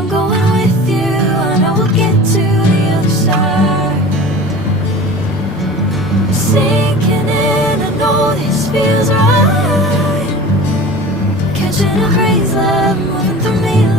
I'm going with you, I know we'll get to the other side. Sinking in, I know this feels right. Catching a breeze, love moving through me